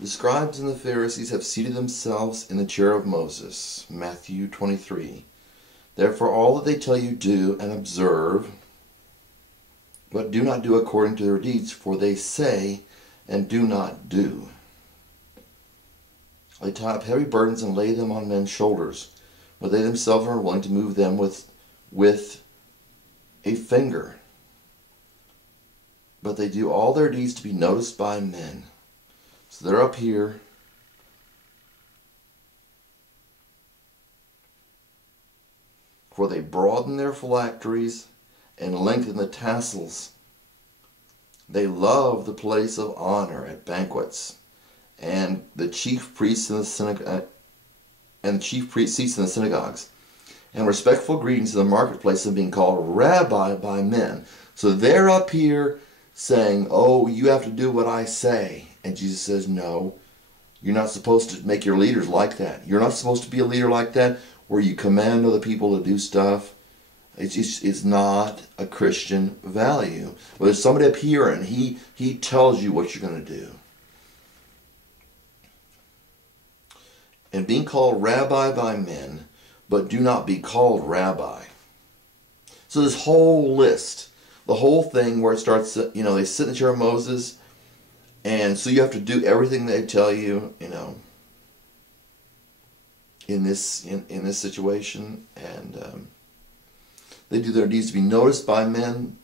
The scribes and the Pharisees have seated themselves in the chair of Moses. Matthew 23. Therefore all that they tell you do and observe, but do not do according to their deeds, for they say and do not do. They tie up heavy burdens and lay them on men's shoulders, but they themselves are willing to move them with a finger. But they do all their deeds to be noticed by men. So they're up here. For they broaden their phylacteries and lengthen the tassels. They love the place of honor at banquets, and the chief priests in the seats in the synagogues, and respectful greetings in the marketplace, and being called rabbi by men. So they're up here saying, "Oh, you have to do what I say." And Jesus says, no, you're not supposed to make your leaders like that. You're not supposed to be a leader like that, where you command other people to do stuff. It's not a Christian value. But there's somebody up here, and he tells you what you're going to do. And being called rabbi by men, but do not be called rabbi. So this whole list, the whole thing where it starts, they sit in the chair of Moses, and so you have to do everything they tell you, in this situation, and they do their deeds to be noticed by men.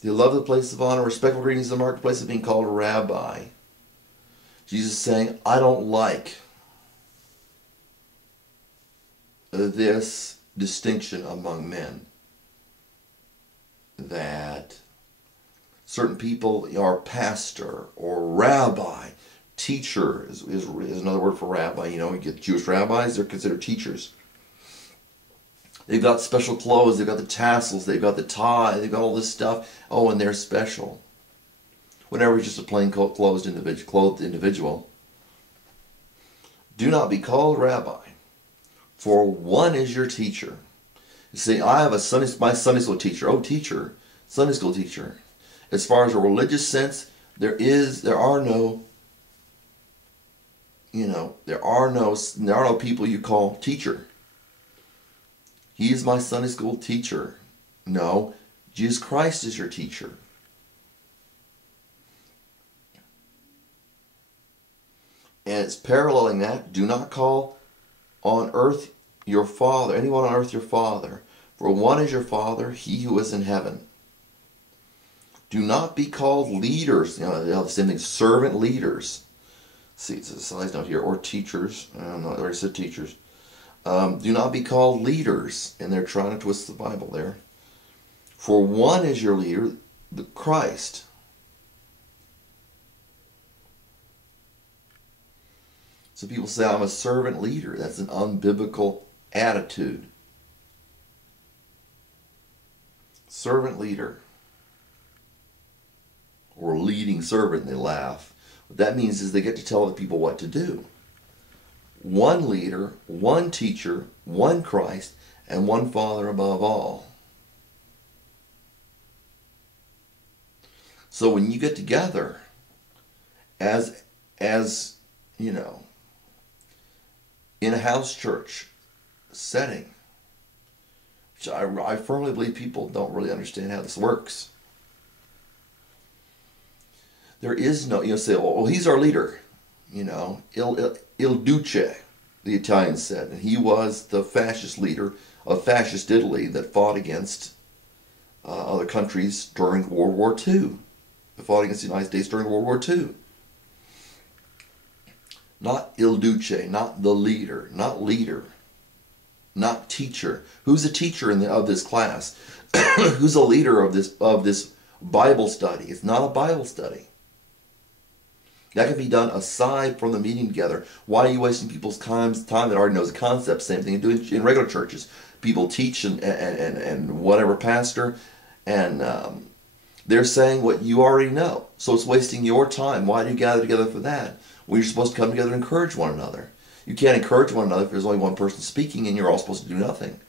They love the place of honor, respectful greetings in the marketplace, of being called a rabbi. Jesus is saying, I don't like this distinction among men, that certain people are pastor or rabbi. Teacher is another word for rabbi. You get Jewish rabbis, they're considered teachers. They've got special clothes, they've got the tassels, they've got the tie, they've got all this stuff. Oh, and they're special. Whenever it's just a plain clothed individual. Do not be called rabbi, for one is your teacher. You say, I have my Sunday school teacher. Oh, teacher, Sunday school teacher. As far as a religious sense, there are no people you call teacher. He is my Sunday school teacher. No, Jesus Christ is your teacher. And it's paralleling that. Do not call on earth your father, anyone on earth your father, for one is your Father, he who is in heaven. Do not be called leaders. The same thing, servant leaders. See, it's a side note here, or teachers. I already said teachers. Do not be called leaders. And they're trying to twist the Bible there. For one is your leader, the Christ. So people say, I'm a servant leader. That's an unbiblical attitude. Servant leader. Or leading servant, and they laugh. What that means is they get to tell the people what to do. One leader, one teacher, one Christ, and one Father above all. So when you get together as in a house church setting, which I firmly believe people don't really understand how this works. There is no, say, oh, he's our leader. Il Duce, the Italians said. And he was the fascist leader of fascist Italy that fought against other countries during World War II. They fought against the United States during World War II. Not Il Duce, not the leader, not teacher. Who's a teacher of this class? Who's a leader of this Bible study? It's not a Bible study. That can be done aside from the meeting together. Why are you wasting people's time that already knows the concept? Same thing you do in regular churches. People teach and whatever pastor, and they're saying what you already know. So it's wasting your time. Why do you gather together for that? Well, you're supposed to come together and encourage one another. You can't encourage one another if there's only one person speaking and you're all supposed to do nothing.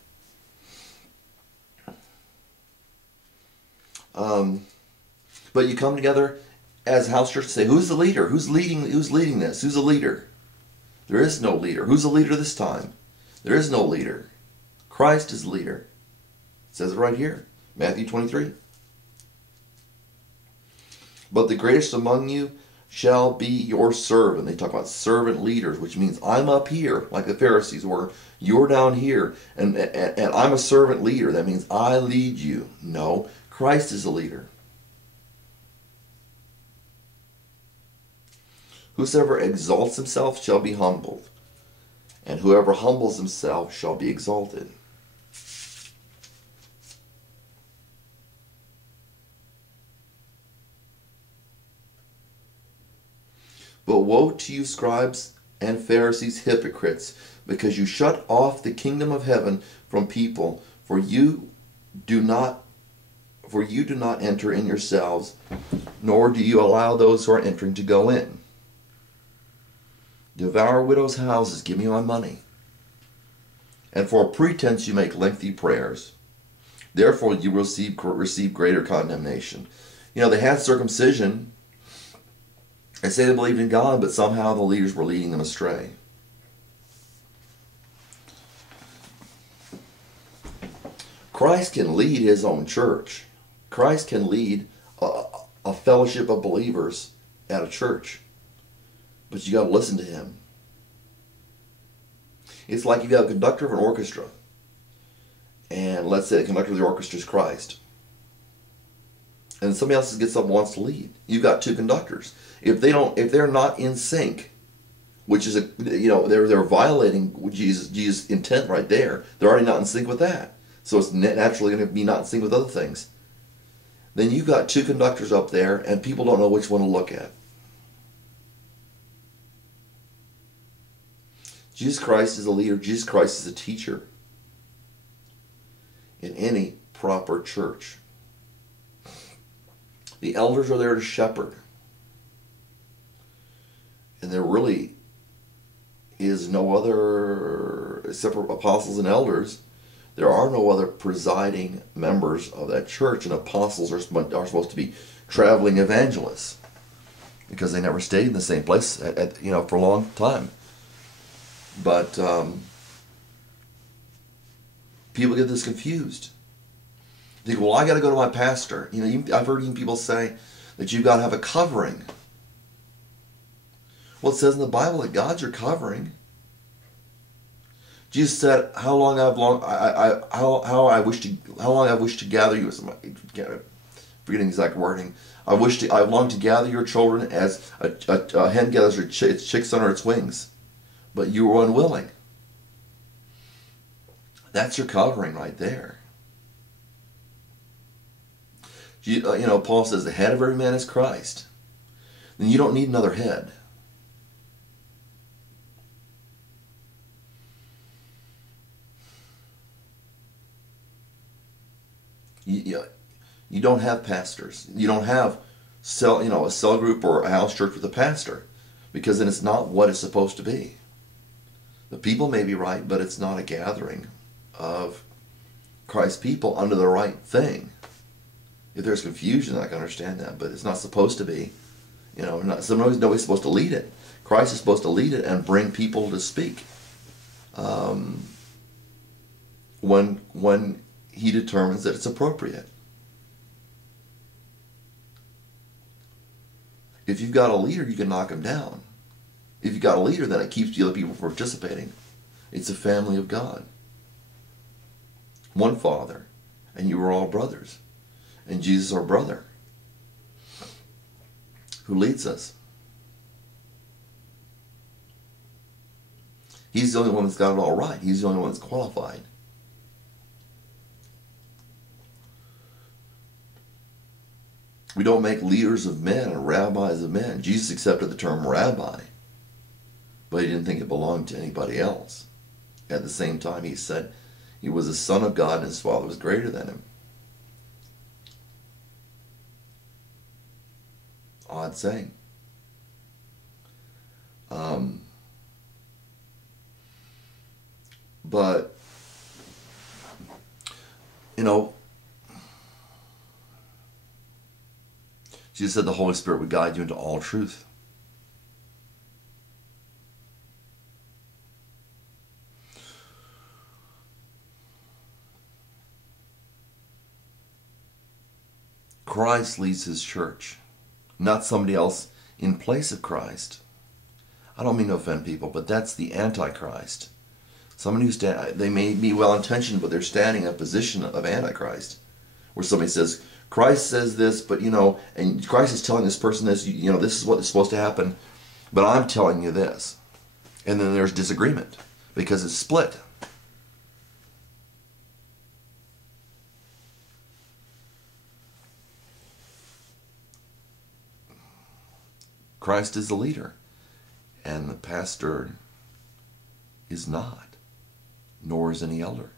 But you come together as house church say, who's the leader? Who's leading this? Who's the leader? There is no leader. Who's the leader this time? There is no leader. Christ is the leader. It says it right here. Matthew 23. But the greatest among you shall be your servant. They talk about servant leaders, which means I'm up here, like the Pharisees were. You're down here, and I'm a servant leader. That means I lead you. No, Christ is the leader. Whosoever exalts himself shall be humbled, and whoever humbles himself shall be exalted. But woe to you, scribes and Pharisees, hypocrites, because you shut off the kingdom of heaven from people, for you do not enter in yourselves, nor do you allow those who are entering to go in. Devour widows' houses, give me my money. And for a pretense you make lengthy prayers. Therefore you will receive greater condemnation. You know, they had circumcision. They say they believed in God, but somehow the leaders were leading them astray. Christ can lead his own church. Christ can lead a fellowship of believers at a church. But you got to listen to him. It's like you got a conductor of an orchestra. And let's say the conductor of the orchestra is Christ. And somebody else gets up and wants to lead. You've got two conductors. If they're not in sync, which is they're violating Jesus' intent right there. They're already not in sync with that. So it's naturally going to be not in sync with other things. Then you've got two conductors up there, and people don't know which one to look at. Jesus Christ is a leader. Jesus Christ is a teacher in any proper church. The elders are there to shepherd. And there really is no other, except for apostles and elders, there are no other presiding members of that church. And apostles are supposed to be traveling evangelists because they never stayed in the same place for a long time. But people get this confused. They think, well, I got to go to my pastor. I've heard even people say that you've got to have a covering. Well, it says in the Bible that God's your covering. Jesus said, "How long I've wished to gather you." Forgetting the exact wording. I've longed to gather your children as a hen gathers its chicks under its wings, but you were unwilling. That's your covering right there. Paul says the head of every man is Christ. Then you don't need another head. You don't have pastors. You don't have a cell group or a house church with a pastor, because then it's not what it's supposed to be. The people may be right, but it's not a gathering of Christ's people under the right thing. If there's confusion, I can understand that, but it's not supposed to be. Nobody's supposed to lead it. Christ is supposed to lead it and bring people to speak when he determines that it's appropriate. If you've got a leader, you can knock him down. If you've got a leader, then it keeps the other people from participating. It's a family of God. One Father, and you are all brothers. And Jesus, our brother, who leads us. He's the only one that's got it all right. He's the only one that's qualified. We don't make leaders of men and rabbis of men. Jesus accepted the term rabbi, but he didn't think it belonged to anybody else. At the same time, he said he was a son of God and his Father was greater than him. Odd saying. But, Jesus said the Holy Spirit would guide you into all truth. Christ leads his church, not somebody else in place of Christ. I don't mean to offend people, but that's the Antichrist. Somebody who's they may be well-intentioned, but they're standing in a position of Antichrist, where somebody says, Christ says this, but and Christ is telling this person this, this is what is supposed to happen, but I'm telling you this. And then there's disagreement because it's split. Christ is the leader, and the pastor is not, nor is any elder.